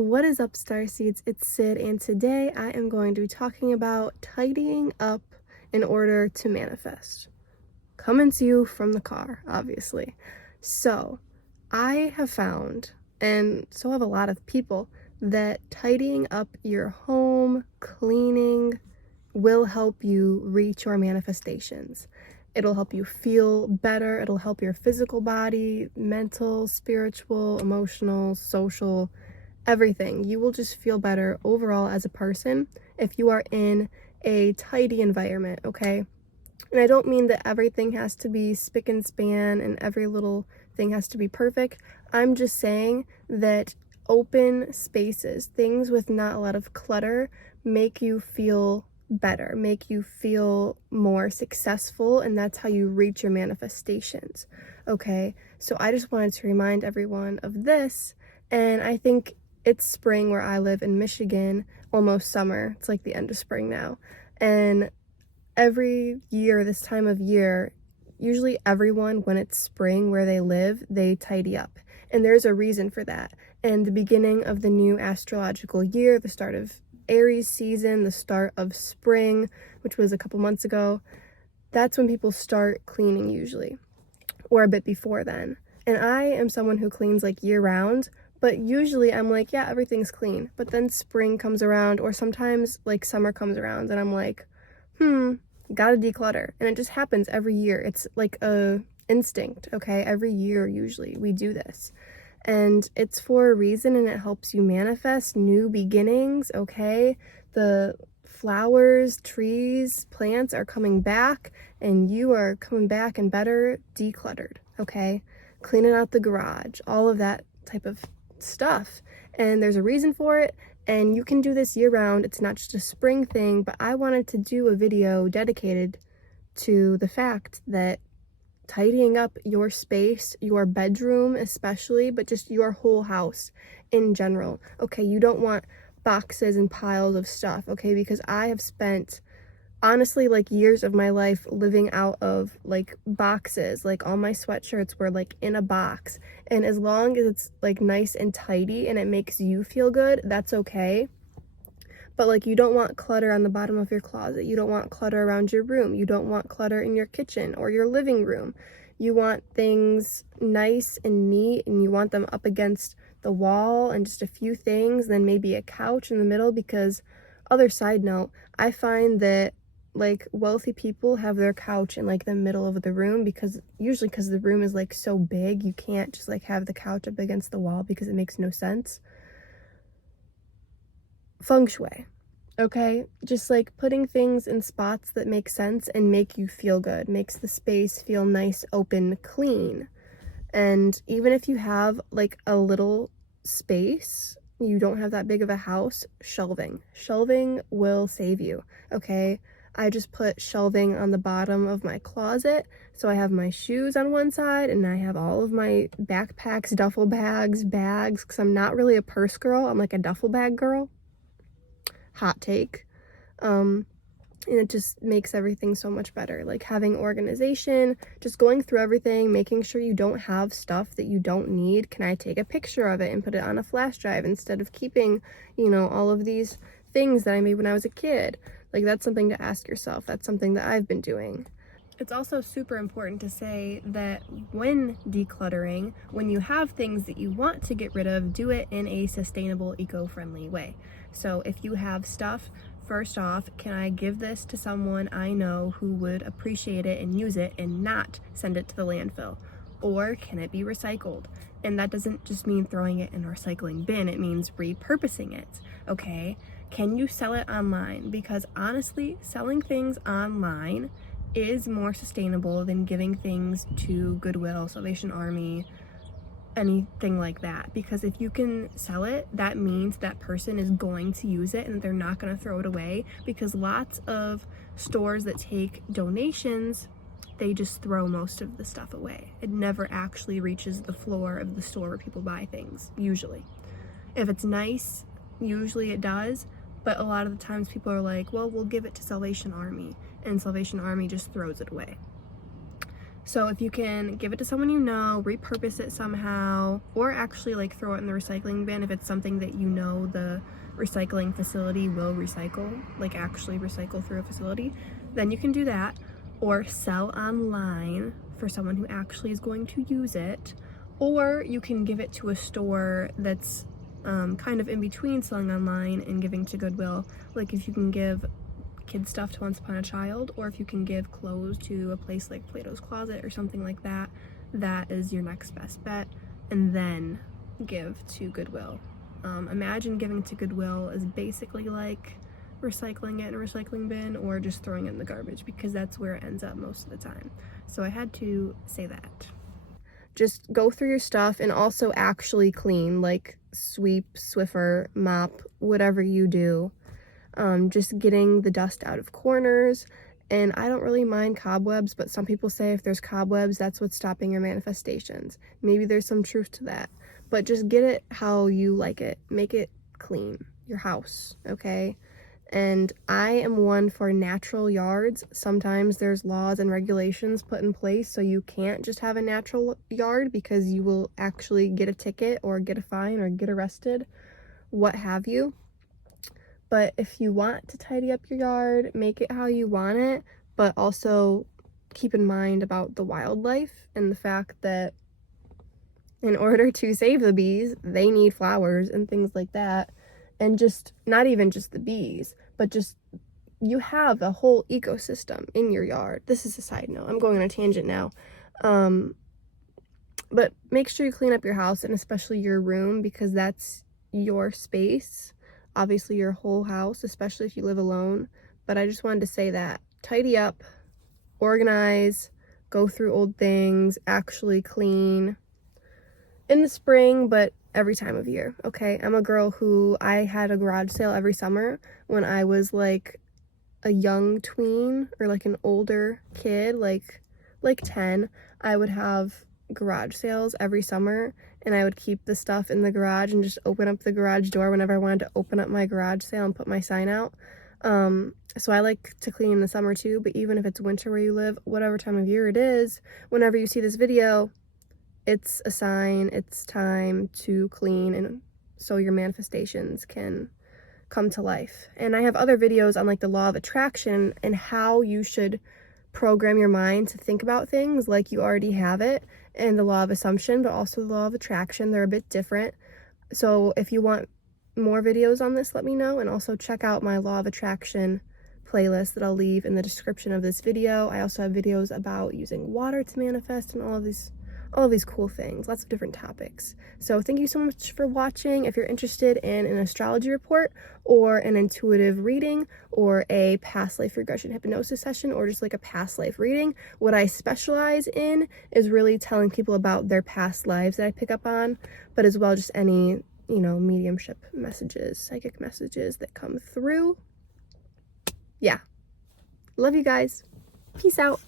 What is up, Starseeds? It's Sid, and today I am going to be talking about tidying up in order to manifest. Coming to you from the car, obviously. So, I have found, and so have a lot of people, that tidying up your home, cleaning, will help you reach your manifestations. It'll help you feel better. It'll help your physical body, mental, spiritual, emotional, social, everything. You will just feel better overall as a person if you are in a tidy environment, okay? And I don't mean that everything has to be spick and span and every little thing has to be perfect. I'm just saying that open spaces, things with not a lot of clutter, make you feel better, make you feel more successful, and that's how you reach your manifestations, okay? So I just wanted to remind everyone of this, and I think it's spring where I live in Michigan, almost summer. It's like the end of spring now, and every year, this time of year, usually everyone, when it's spring where they live, they tidy up. And there's a reason for that. And the beginning of the new astrological year, the start of Aries season, the start of spring, which was a couple months ago, that's when people start cleaning usually, or a bit before then. And I am someone who cleans like year round, but usually I'm like, yeah, everything's clean. But then spring comes around, or sometimes like summer comes around, and I'm like, gotta declutter. And it just happens every year. It's like a instinct, okay? Every year usually we do this. And it's for a reason, and it helps you manifest new beginnings, okay? The flowers, trees, plants are coming back, and you are coming back and better decluttered, okay? Cleaning out the garage, all of that type of stuff. And there's a reason for it, and you can do this year round. It's not just a spring thing, but I wanted to do a video dedicated to the fact that tidying up your space, your bedroom especially, but just your whole house in general. Okay, you don't want boxes and piles of stuff, okay? Because I have spent, honestly, like years of my life living out of like boxes. Like all my sweatshirts were like in a box. And as long as it's like nice and tidy and it makes you feel good, that's okay. But like, you don't want clutter on the bottom of your closet. You don't want clutter around your room. You don't want clutter in your kitchen or your living room. You want things nice and neat, and you want them up against the wall and just a few things, then maybe a couch in the middle. Because, other side note, I find that like wealthy people have their couch in like the middle of the room, because usually because the room is like so big, you can't just like have the couch up against the wall because it makes no sense. Feng shui, okay? Just like putting things in spots that make sense and make you feel good, makes the space feel nice, open, clean. And even if you have like a little space, you don't have that big of a house, shelving will save you, okay? I just put shelving on the bottom of my closet, so I have my shoes on one side and I have all of my backpacks, duffel bags, because I'm not really a purse girl, I'm like a duffel bag girl. Hot take. And it just makes everything so much better. Like having organization, just going through everything, making sure you don't have stuff that you don't need. Can I take a picture of it and put it on a flash drive instead of keeping, all of these things that I made when I was a kid? Like, that's something to ask yourself. That's something that I've been doing. It's also super important to say that when decluttering, when you have things that you want to get rid of, do it in a sustainable, eco-friendly way. So if you have stuff, first off, can I give this to someone I know who would appreciate it and use it and not send it to the landfill? Or can it be recycled? And that doesn't just mean throwing it in a recycling bin, it means repurposing it, okay? Can you sell it online? Because honestly, selling things online is more sustainable than giving things to Goodwill, Salvation Army, anything like that. Because if you can sell it, that means that person is going to use it and they're not going to throw it away. Because lots of stores that take donations, they just throw most of the stuff away. It never actually reaches the floor of the store where people buy things, usually. If it's nice, usually it does, but a lot of the times people are like, well, we'll give it to Salvation Army, and Salvation Army just throws it away. So if you can give it to someone you know, repurpose it somehow, or actually like throw it in the recycling bin if it's something that you know the recycling facility will recycle, like actually recycle through a facility, then you can do that. Or sell online for someone who actually is going to use it. Or you can give it to a store that's kind of in between selling online and giving to Goodwill. Like if you can give kid stuff to Once Upon a Child, or if you can give clothes to a place like Plato's Closet or something like that, that is your next best bet. And then give to Goodwill. Imagine giving to Goodwill is basically like recycling it in a recycling bin or just throwing it in the garbage, because that's where it ends up most of the time. So I had to say that. Just go through your stuff and also actually clean, like sweep, Swiffer, mop, whatever you do. Just getting the dust out of corners. And I don't really mind cobwebs, but some people say if there's cobwebs, that's what's stopping your manifestations. Maybe there's some truth to that, but just get it how you like it. Make it clean, your house, okay? And I am one for natural yards. Sometimes there's laws and regulations put in place so you can't just have a natural yard, because you will actually get a ticket or get a fine or get arrested, what have you. But if you want to tidy up your yard, make it how you want it, but also keep in mind about the wildlife and the fact that in order to save the bees, they need flowers and things like that. And just not even just the bees, but just you have a whole ecosystem in your yard. This is a side note. I'm going on a tangent now. But make sure you clean up your house, and especially your room, because that's your space. Obviously your whole house, especially if you live alone. But I just wanted to say that. Tidy up, organize, go through old things, actually clean. In the spring, but every time of year, okay? I'm a girl who, I had a garage sale every summer when I was like a young tween or like an older kid, like 10. I would have garage sales every summer, and I would keep the stuff in the garage and just open up the garage door whenever I wanted to open up my garage sale and put my sign out. So I like to clean in the summer too, but even if it's winter where you live, whatever time of year it is, whenever you see this video, it's a sign, it's time to clean, and so your manifestations can come to life. And I have other videos on like the law of attraction and how you should program your mind to think about things like you already have it, and the law of assumption, but also the law of attraction. They're a bit different. So if you want more videos on this, let me know. And also check out my law of attraction playlist that I'll leave in the description of this video. I also have videos about using water to manifest and all of these cool things, lots of different topics. So thank you so much for watching. If you're interested in an astrology report or an intuitive reading or a past life regression hypnosis session, or just like a past life reading, what I specialize in is really telling people about their past lives that I pick up on, but as well just any, mediumship messages, psychic messages that come through. Yeah. Love you guys. Peace out.